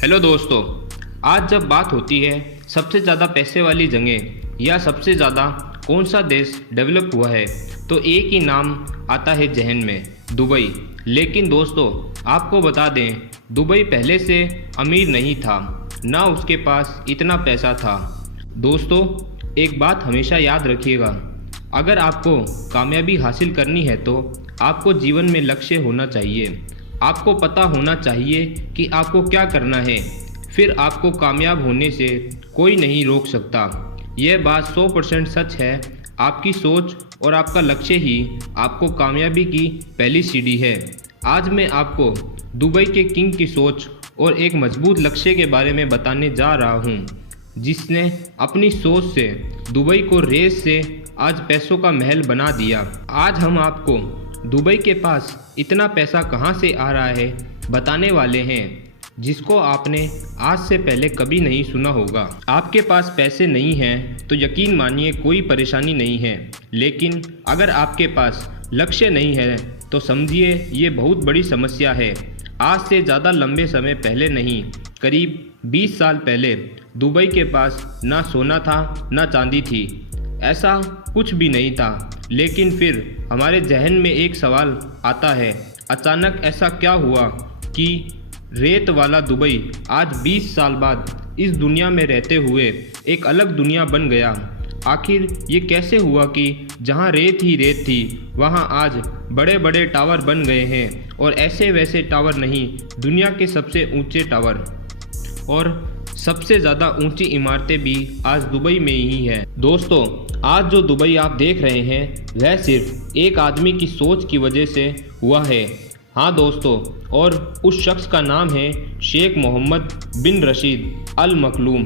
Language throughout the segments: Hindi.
हेलो दोस्तों, आज जब बात होती है सबसे ज़्यादा पैसे वाली जगह या सबसे ज़्यादा कौन सा देश डेवलप हुआ है तो एक ही नाम आता है जहन में, दुबई। लेकिन दोस्तों, आपको बता दें, दुबई पहले से अमीर नहीं था, ना उसके पास इतना पैसा था। दोस्तों, एक बात हमेशा याद रखिएगा, अगर आपको कामयाबी हासिल करनी है तो आपको जीवन में लक्ष्य होना चाहिए। आपको पता होना चाहिए कि आपको क्या करना है, फिर आपको कामयाब होने से कोई नहीं रोक सकता। यह बात 100% सच है। आपकी सोच और आपका लक्ष्य ही आपको कामयाबी की पहली सीढ़ी है। आज मैं आपको दुबई के किंग की सोच और एक मजबूत लक्ष्य के बारे में बताने जा रहा हूँ, जिसने अपनी सोच से दुबई को रेस से आज पैसों का महल बना दिया। आज हम आपको दुबई के पास इतना पैसा कहाँ से आ रहा है बताने वाले हैं, जिसको आपने आज से पहले कभी नहीं सुना होगा। आपके पास पैसे नहीं हैं तो यकीन मानिए कोई परेशानी नहीं है, लेकिन अगर आपके पास लक्ष्य नहीं है तो समझिए ये बहुत बड़ी समस्या है। आज से ज़्यादा लंबे समय पहले नहीं, करीब 20 साल पहले दुबई के पास ना सोना था ना चांदी थी, ऐसा कुछ भी नहीं था। लेकिन फिर हमारे जहन में एक सवाल आता है, अचानक ऐसा क्या हुआ कि रेत वाला दुबई आज 20 साल बाद इस दुनिया में रहते हुए एक अलग दुनिया बन गया। आखिर ये कैसे हुआ कि जहाँ रेत ही रेत थी वहाँ आज बड़े बड़े टावर बन गए हैं, और ऐसे वैसे टावर नहीं, दुनिया के सबसे ऊंचे टावर और सबसे ज़्यादा ऊंची इमारतें भी आज दुबई में ही हैं। दोस्तों, आज जो दुबई आप देख रहे हैं वह सिर्फ एक आदमी की सोच की वजह से हुआ है। हाँ दोस्तों, और उस शख्स का नाम है शेख मोहम्मद बिन रशीद अल मखदूम।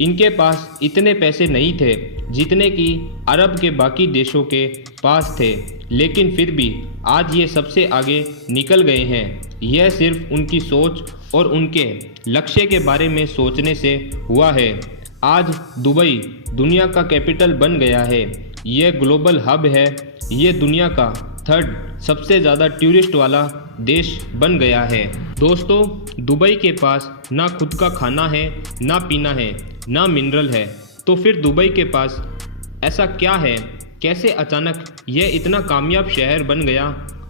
इनके पास इतने पैसे नहीं थे जितने कि अरब के बाकी देशों के पास थे, लेकिन फिर भी आज ये सबसे आगे निकल गए हैं। यह सिर्फ उनकी सोच और उनके लक्ष्य के बारे में सोचने से हुआ है। आज दुबई दुनिया का कैपिटल बन गया है, यह ग्लोबल हब है, यह दुनिया का 3rd सबसे ज़्यादा टूरिस्ट वाला देश बन गया है। दोस्तों, दुबई के पास ना खुद का खाना है, ना पीना है, ना मिनरल है, तो फिर दुबई के पास ऐसा क्या है? कैसे अचानक यह इतना कामयाब शहर बन गया?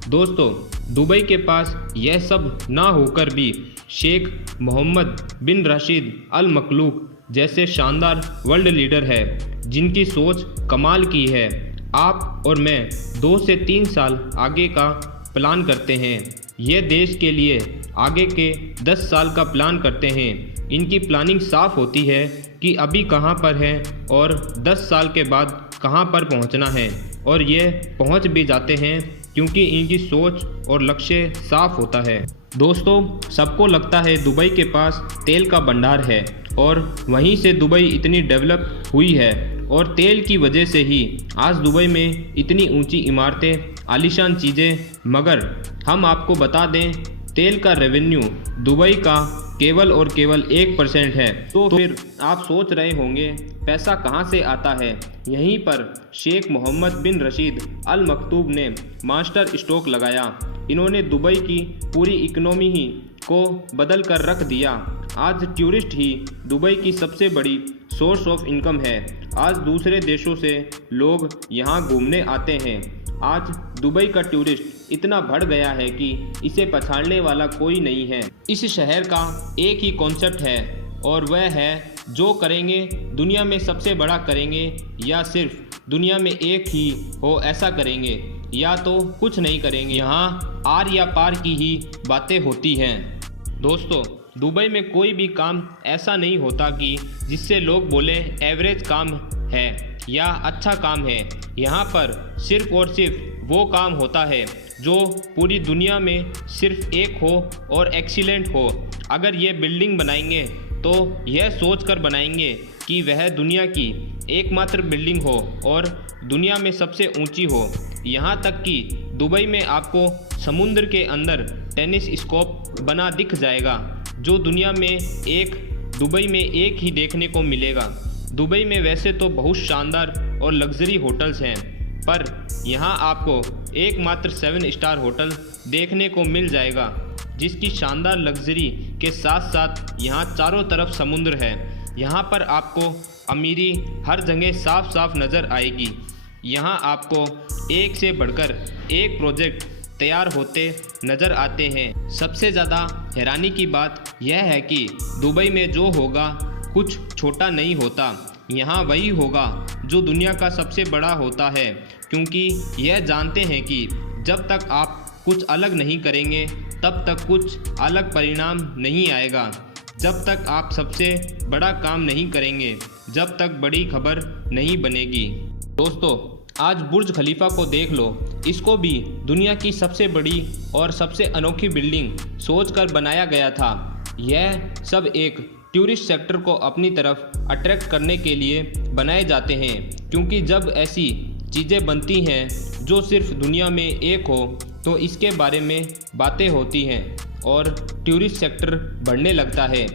दोस्तों, दुबई के पास यह सब ना होकर भी शेख मोहम्मद बिन रशीद अल मखदूम जैसे शानदार वर्ल्ड लीडर है, जिनकी सोच कमाल की है। आप और मैं 2 से 3 साल आगे का प्लान करते हैं, यह देश के लिए आगे के 10 साल का प्लान करते हैं। इनकी प्लानिंग साफ होती है कि अभी कहां पर है और 10 साल के बाद कहां पर पहुंचना है, और ये पहुंच भी जाते हैं क्योंकि इनकी सोच और लक्ष्य साफ होता है। दोस्तों, सबको लगता है दुबई के पास तेल का भंडार है और वहीं से दुबई इतनी डेवलप हुई है, और तेल की वजह से ही आज दुबई में इतनी ऊंची इमारतें, आलीशान चीज़ें। मगर हम आपको बता दें, तेल का रेवेन्यू दुबई का केवल और केवल 1% है। तो फिर आप सोच रहे होंगे पैसा कहाँ से आता है? यहीं पर शेख मोहम्मद बिन रशीद अल मखदूम ने मास्टर स्ट्रोक लगाया। इन्होंने दुबई की पूरी इकोनॉमी ही को बदल कर रख दिया। आज टूरिस्ट ही दुबई की सबसे बड़ी सोर्स ऑफ इनकम है। आज दूसरे देशों से लोग यहाँ घूमने आते हैं। आज दुबई का टूरिस्ट इतना बढ़ गया है कि इसे पछाड़ने वाला कोई नहीं है। इस शहर का एक ही कॉन्सेप्ट है, और वह है जो करेंगे दुनिया में सबसे बड़ा करेंगे, या सिर्फ दुनिया में एक ही हो ऐसा करेंगे, या तो कुछ नहीं करेंगे। यहाँ आर या पार की ही बातें होती हैं। दोस्तों, दुबई में कोई भी काम ऐसा नहीं होता कि जिससे लोग बोले एवरेज काम है या अच्छा काम है। यहाँ पर सिर्फ और सिर्फ वो काम होता है जो पूरी दुनिया में सिर्फ एक हो और एक्सीलेंट हो। अगर ये बिल्डिंग बनाएंगे तो यह सोच कर बनाएंगे कि वह दुनिया की एकमात्र बिल्डिंग हो और दुनिया में सबसे ऊंची हो। यहाँ तक कि दुबई में आपको समुद्र के अंदर टेनिस स्कोप बना दिख जाएगा, जो दुनिया में दुबई में एक ही देखने को मिलेगा। दुबई में वैसे तो बहुत शानदार और लग्जरी होटल्स हैं, पर यहाँ आपको एकमात्र 7 स्टार होटल देखने को मिल जाएगा, जिसकी शानदार लग्जरी के साथ साथ यहाँ चारों तरफ समुद्र है। यहाँ पर आपको अमीरी हर जगह साफ साफ नज़र आएगी। यहाँ आपको एक से बढ़कर एक प्रोजेक्ट तैयार होते नज़र आते हैं। सबसे ज़्यादा हैरानी की बात यह है कि दुबई में जो होगा कुछ छोटा नहीं होता, यहाँ वही होगा जो दुनिया का सबसे बड़ा होता है, क्योंकि यह जानते हैं कि जब तक आप कुछ अलग नहीं करेंगे तब तक कुछ अलग परिणाम नहीं आएगा। जब तक आप सबसे बड़ा काम नहीं करेंगे जब तक बड़ी खबर नहीं बनेगी। दोस्तों, आज बुर्ज खलीफा को देख लो। इसको भी दुनिया की सबसे बड़ी और सबसे अनोखी बिल्डिंग सोचकर बनाया गया था। यह सब एक टूरिस्ट सेक्टर को अपनी तरफ अट्रैक्ट करने के लिए बनाए जाते हैं, क्योंकि जब ऐसी चीज़ें बनती हैं जो सिर्फ दुनिया में एक हो तो इसके बारे में बातें होती हैं और टूरिस्ट सेक्टर बढ़ने लगता है।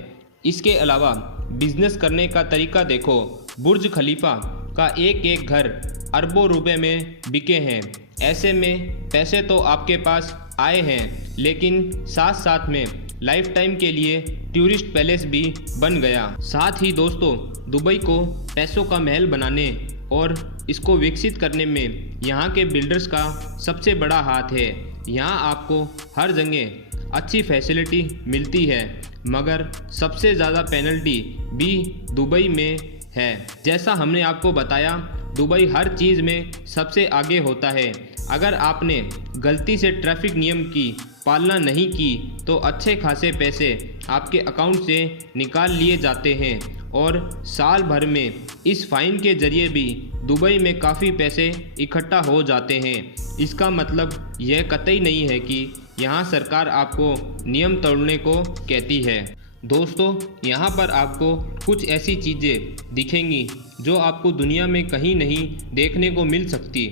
इसके अलावा बिजनेस करने का तरीका देखो। बुर्ज खलीफा का एक एक घर अरबों रुपए में बिके हैं। ऐसे में पैसे तो आपके पास आए हैं, लेकिन साथ साथ में लाइफ टाइम के लिए टूरिस्ट पैलेस भी बन गया। साथ ही दोस्तों, दुबई को पैसों का महल बनाने और इसको विकसित करने में यहाँ के बिल्डर्स का सबसे बड़ा हाथ है। यहाँ आपको हर जगह अच्छी फैसिलिटी मिलती है, मगर सबसे ज़्यादा पेनल्टी भी दुबई में है। जैसा हमने आपको बताया, दुबई हर चीज़ में सबसे आगे होता है। अगर आपने गलती से ट्रैफिक नियम की पालना नहीं की तो अच्छे खासे पैसे आपके अकाउंट से निकाल लिए जाते हैं और साल भर में इस फाइन के जरिए भी दुबई में काफ़ी पैसे इकट्ठा हो जाते हैं। इसका मतलब यह कतई नहीं है कि यहाँ सरकार आपको नियम तोड़ने को कहती है। दोस्तों, यहाँ पर आपको कुछ ऐसी चीज़ें दिखेंगी जो आपको दुनिया में कहीं नहीं देखने को मिल सकती।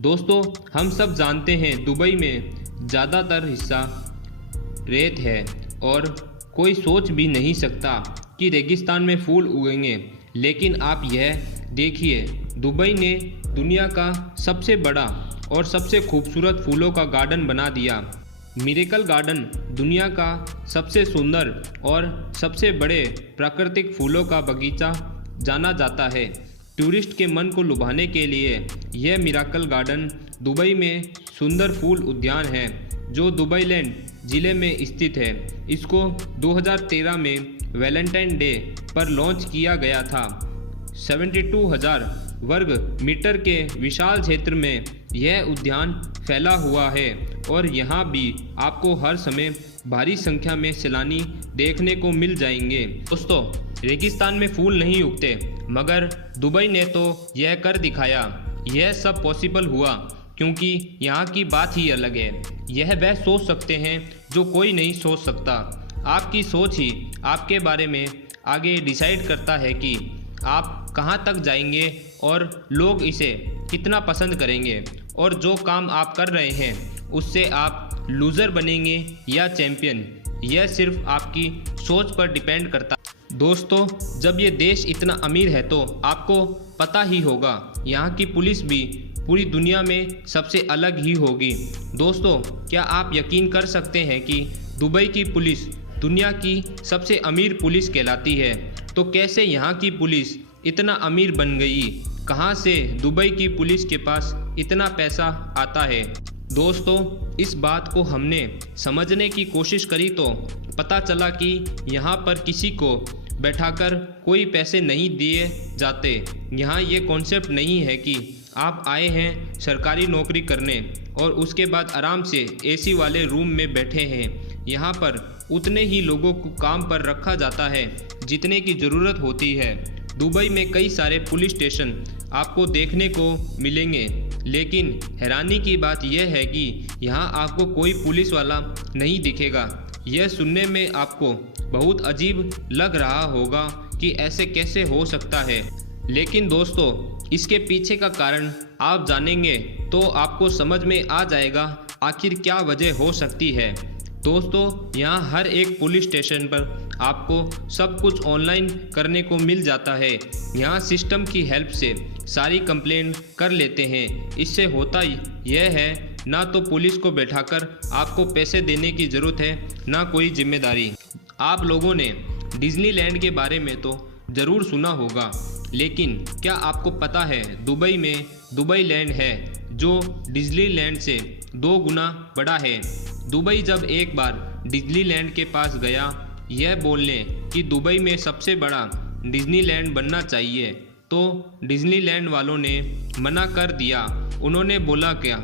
दोस्तों, हम सब जानते हैं दुबई में ज़्यादातर हिस्सा रेत है और कोई सोच भी नहीं सकता कि रेगिस्तान में फूल उगेंगे। लेकिन आप यह देखिए, दुबई ने दुनिया का सबसे बड़ा और सबसे खूबसूरत फूलों का गार्डन बना दिया। मिरेकल गार्डन दुनिया का सबसे सुंदर और सबसे बड़े प्राकृतिक फूलों का बगीचा जाना जाता है। टूरिस्ट के मन को लुभाने के लिए यह मिरेकल गार्डन दुबई में सुंदर फूल उद्यान है, जो दुबई लैंड ज़िले में स्थित है। इसको 2013 में वैलेंटाइन डे पर लॉन्च किया गया था। 72,000 वर्ग मीटर के विशाल क्षेत्र में यह उद्यान फैला हुआ है और यहाँ भी आपको हर समय भारी संख्या में सैलानी देखने को मिल जाएंगे। दोस्तों, रेगिस्तान में फूल नहीं उगते, मगर दुबई ने तो यह कर दिखाया। यह सब पॉसिबल हुआ क्योंकि यहाँ की बात ही अलग है। यह वह सोच सकते हैं जो कोई नहीं सोच सकता। आपकी सोच ही आपके बारे में आगे डिसाइड करता है कि आप कहाँ तक जाएंगे और लोग इसे कितना पसंद करेंगे, और जो काम आप कर रहे हैं उससे आप लूज़र बनेंगे या चैम्पियन, यह सिर्फ आपकी सोच पर डिपेंड करता है। दोस्तों, जब ये देश इतना अमीर है तो आपको पता ही होगा यहाँ की पुलिस भी पूरी दुनिया में सबसे अलग ही होगी। दोस्तों, क्या आप यकीन कर सकते हैं कि दुबई की पुलिस दुनिया की सबसे अमीर पुलिस कहलाती है? तो कैसे यहाँ की पुलिस इतना अमीर बन गई? कहाँ से दुबई की पुलिस के पास इतना पैसा आता है? दोस्तों, इस बात को हमने समझने की कोशिश करी तो पता चला कि यहाँ पर किसी को बैठाकर कोई पैसे नहीं दिए जाते। यहाँ ये कॉन्सेप्ट नहीं है कि आप आए हैं सरकारी नौकरी करने और उसके बाद आराम से एसी वाले रूम में बैठे हैं। यहाँ पर उतने ही लोगों को काम पर रखा जाता है जितने की ज़रूरत होती है। दुबई में कई सारे पुलिस स्टेशन आपको देखने को मिलेंगे, लेकिन हैरानी की बात यह है कि यहाँ आपको कोई पुलिस वाला नहीं दिखेगा। यह सुनने में आपको बहुत अजीब लग रहा होगा कि ऐसे कैसे हो सकता है, लेकिन दोस्तों, इसके पीछे का कारण आप जानेंगे तो आपको समझ में आ जाएगा आखिर क्या वजह हो सकती है। दोस्तों, यहाँ हर एक पुलिस स्टेशन पर आपको सब कुछ ऑनलाइन करने को मिल जाता है। यहाँ सिस्टम की हेल्प से सारी कंप्लेंट कर लेते हैं। इससे होता यह है, ना तो पुलिस को बैठाकर आपको पैसे देने की ज़रूरत है, ना कोई जिम्मेदारी। आप लोगों ने डिज्नीलैंड के बारे में तो ज़रूर सुना होगा, लेकिन क्या आपको पता है दुबई में दुबई लैंड है जो डिज्नीलैंड से 2 गुना बड़ा है। दुबई जब एक बार डिज्नीलैंड के पास गया यह बोलने कि दुबई में सबसे बड़ा डिज्नीलैंड बनना चाहिए, तो डिज्नीलैंड वालों ने मना कर दिया। उन्होंने बोला क्या,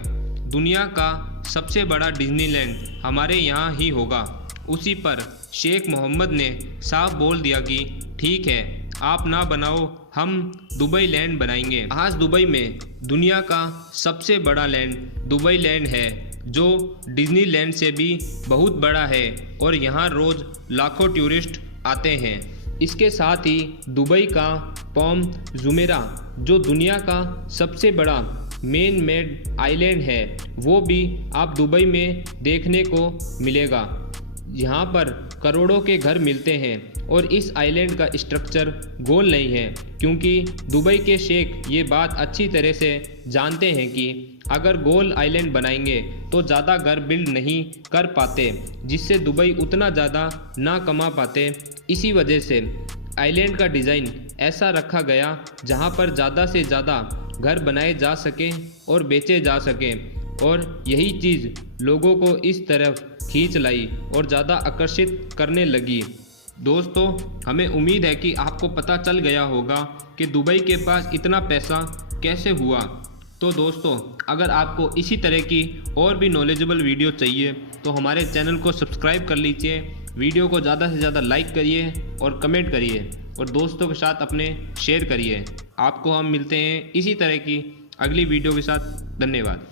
दुनिया का सबसे बड़ा डिज्नीलैंड हमारे यहाँ ही होगा। उसी पर शेख मोहम्मद ने साफ बोल दिया कि ठीक है, आप ना बनाओ, हम दुबई लैंड बनाएंगे। आज दुबई में दुनिया का सबसे बड़ा लैंड दुबई लैंड है जो डिज्नीलैंड से भी बहुत बड़ा है और यहाँ रोज़ लाखों टूरिस्ट आते हैं। इसके साथ ही दुबई का पॉम जुमेरा जो दुनिया का सबसे बड़ा मेन मेड आइलैंड है वो भी आप दुबई में देखने को मिलेगा। यहाँ पर करोड़ों के घर मिलते हैं और इस आइलैंड का स्ट्रक्चर गोल नहीं है, क्योंकि दुबई के शेख ये बात अच्छी तरह से जानते हैं कि अगर गोल आइलैंड बनाएंगे तो ज़्यादा घर बिल्ड नहीं कर पाते, जिससे दुबई उतना ज़्यादा ना कमा पाते। इसी वजह से आइलैंड का डिज़ाइन ऐसा रखा गया जहाँ पर ज़्यादा से ज़्यादा घर बनाए जा सकें और बेचे जा सकें, और यही चीज़ लोगों को इस तरफ खींच लाई और ज़्यादा आकर्षित करने लगी। दोस्तों, हमें उम्मीद है कि आपको पता चल गया होगा कि दुबई के पास इतना पैसा कैसे हुआ। तो दोस्तों, अगर आपको इसी तरह की और भी नॉलेजेबल वीडियो चाहिए तो हमारे चैनल को सब्सक्राइब कर लीजिए, वीडियो को ज़्यादा से ज़्यादा लाइक करिए और कमेंट करिए और दोस्तों के साथ अपने शेयर करिए। आपको हम मिलते हैं इसी तरह की अगली वीडियो के साथ। धन्यवाद।